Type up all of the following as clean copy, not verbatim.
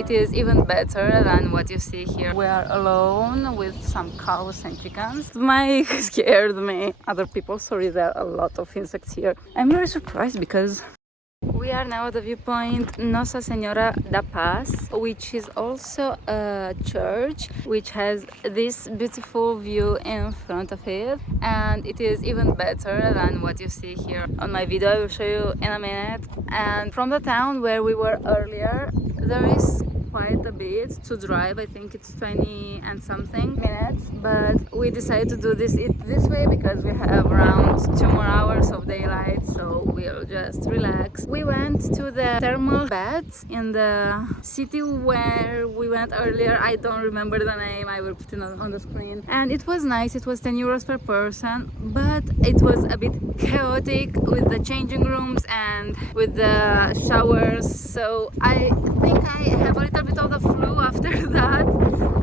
it is even better than what you see here. We are alone with some cows and chickens. Mike scared me. Other people, sorry, there are a lot of insects here. I'm very surprised because we are now at the viewpoint Nossa Senhora da Paz, which is also a church which has this beautiful view in front of it, and it is even better than what you see here on my video. I will show you in a minute. And from the town where we were earlier, there is quite a bit to drive. I think it's 20 and something minutes, but we decided to do this way because we have around 2 more hours of daylight, so we'll just relax. We went to the thermal baths in the city where we went earlier. I don't remember the name, I will put it on the screen, and it was nice. It was 10 euros per person, but it was a bit chaotic with the changing rooms and with the showers, so I think I have a little bit of the flu after that.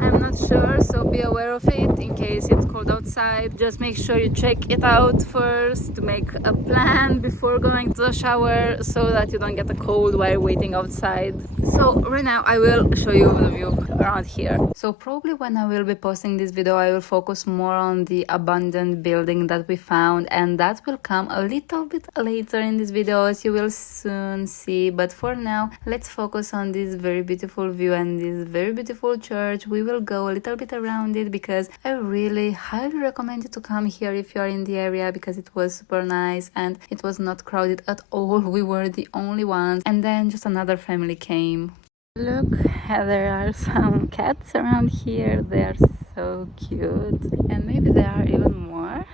I'm not sure, so be aware of it in case it's cold outside. Just make sure you check it out first to make a plan before going to the shower so that you don't get a cold while waiting outside. So right now I will show you the view around here. So probably when I will be posting this video, I will focus more on the abandoned building that we found, and that will come a little bit later in this video, as you will soon see. But for now, let's focus on this very beautiful view and this very beautiful church. We will go a little bit around it because I really highly recommend you to come here if you are in the area, because it was super nice and it was not crowded at all. We were the only ones, and then just another family came. Look, there are some cats around here. They are so cute, and maybe there are even more.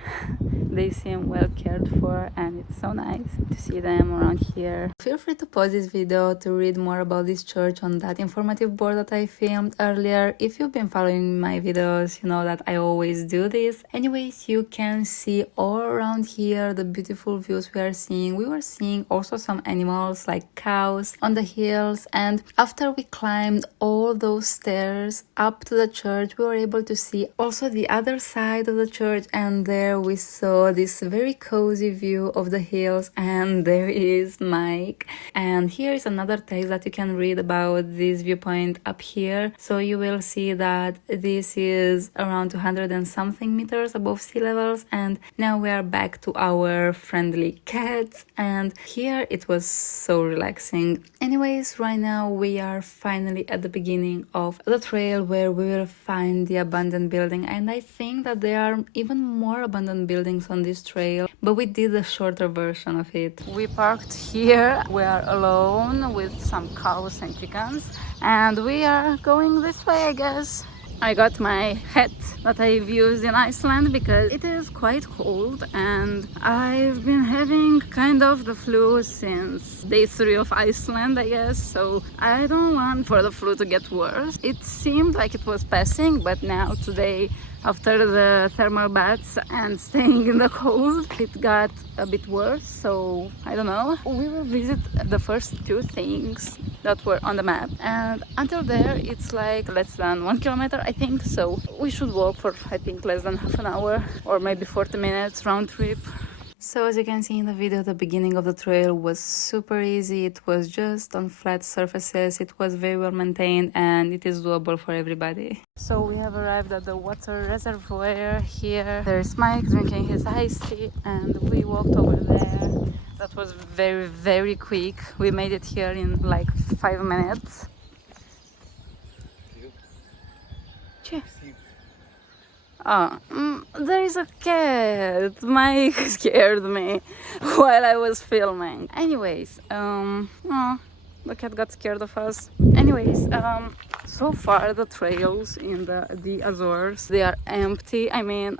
They seem well cared for, and it's so nice to see them around here. Feel free to pause this video to read more about this church on that informative board that I filmed earlier. If you've been following my videos, you know that I always do this. Anyways, you can see all around here the beautiful views we are seeing. We were seeing also some animals like cows on the hills, and after we climbed all those stairs up to the church, we were able to see also the other side of the church, and there we saw this very cozy view of the hills, and there is Mike. And here is another text that you can read about this viewpoint up here. So you will see that this is around 200 and something meters above sea levels, and now we are back to our friendly cats, and here it was so relaxing. Anyways, right now we are finally at the beginning of the trail where we will find the abandoned building, and I think that there are even more abandoned buildings on this trail, but we did a shorter version of it. We parked here. We are alone with some cows and chickens, and we are going this way, I guess. I got my hat that I've used in Iceland because it is quite cold, and I've been having kind of the flu since day 3 of Iceland, I guess, so I don't want for the flu to get worse. It seemed like it was passing, but now today, after the thermal baths and staying in the cold, it got a bit worse, so I don't know. We will visit the first 2 things that were on the map, and until there it's like less than 1 kilometer, I think, so we should walk for I think less than half an hour or maybe 40 minutes round trip. So as you can see in the video, the beginning of the trail was super easy. It was just on flat surfaces. It was very well maintained, and it is doable for everybody. So we have arrived at the water reservoir here. There's Mike drinking his iced tea, and we walked over there. That was very, very quick. We made it here in like 5 minutes. There is a cat. Mike scared me while I was filming. Anyways, the cat got scared of us. Anyways, so far the trails in the Azores, they are empty. I mean,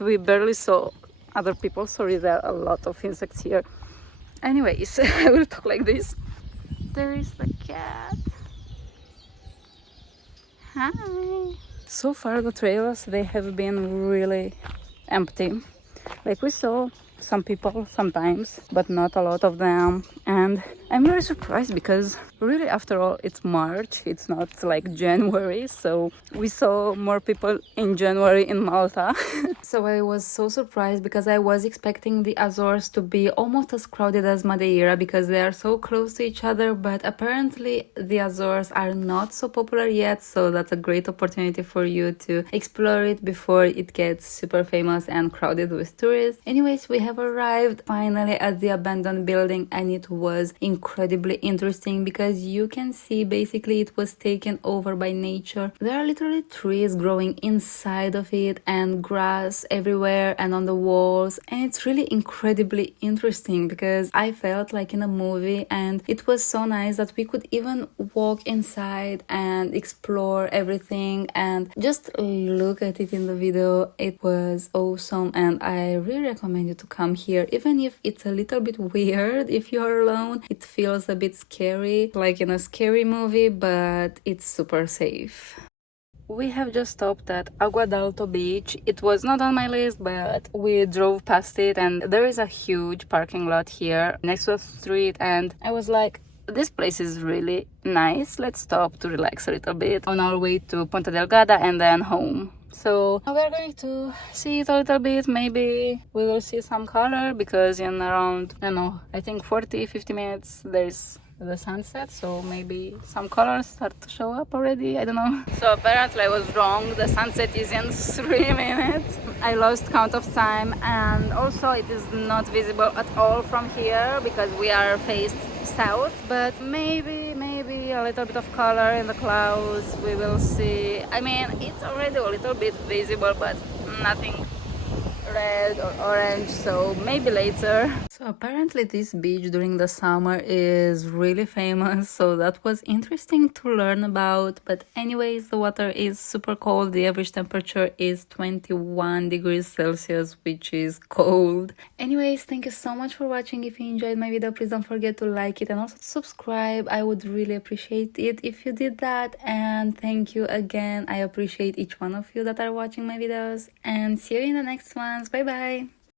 we barely saw other people. Sorry, there are a lot of insects here. Anyways, I will talk like this. There is the cat. Hi. So far the trails, they have been really empty. Like we saw some people sometimes, but not a lot of them. And I'm very surprised because really, after all, it's March, it's not like January, so we saw more people in January in Malta. So I was so surprised because I was expecting the Azores to be almost as crowded as Madeira because they are so close to each other, but apparently the Azores are not so popular yet, so that's a great opportunity for you to explore it before it gets super famous and crowded with tourists. Anyways, we have arrived finally at the abandoned building, and it was incredibly interesting because you can see basically it was taken over by nature. There are literally trees growing inside of it and grass everywhere and on the walls, and it's really incredibly interesting because I felt like in a movie, and it was so nice that we could even walk inside and explore everything and just look at it in the video. It was awesome, and I really recommend you to come here, even if it's a little bit weird if you're alone. It feels a bit scary, like in a scary movie, but it's super safe. We have just stopped at Agua Beach. It was not on my list, but we drove past it, and there is a huge parking lot here next to a street, and I was like, this place is really nice. Let's stop to relax a little bit on our way to Ponta Delgada and then home. So now we're going to see it a little bit. Maybe we will see some color because in around, I don't know, I think 40-50 minutes there's the sunset, so maybe some colors start to show up already. I don't know. So apparently I was wrong. The sunset is in 3 minutes. I lost count of time, and also it is not visible at all from here because we are faced south, but maybe a little bit of color in the clouds. We will see. I mean, it's already a little bit visible, but nothing red or orange, so maybe later. So apparently this beach during the summer is really famous, so that was interesting to learn about. But anyways, the water is super cold. The average temperature is 21 degrees Celsius, which is cold. Anyways, thank you so much for watching. If you enjoyed my video, please don't forget to like it and also to subscribe. I would really appreciate it if you did that. And thank you again. I appreciate each one of you that are watching my videos, and see you in the next ones. Bye bye.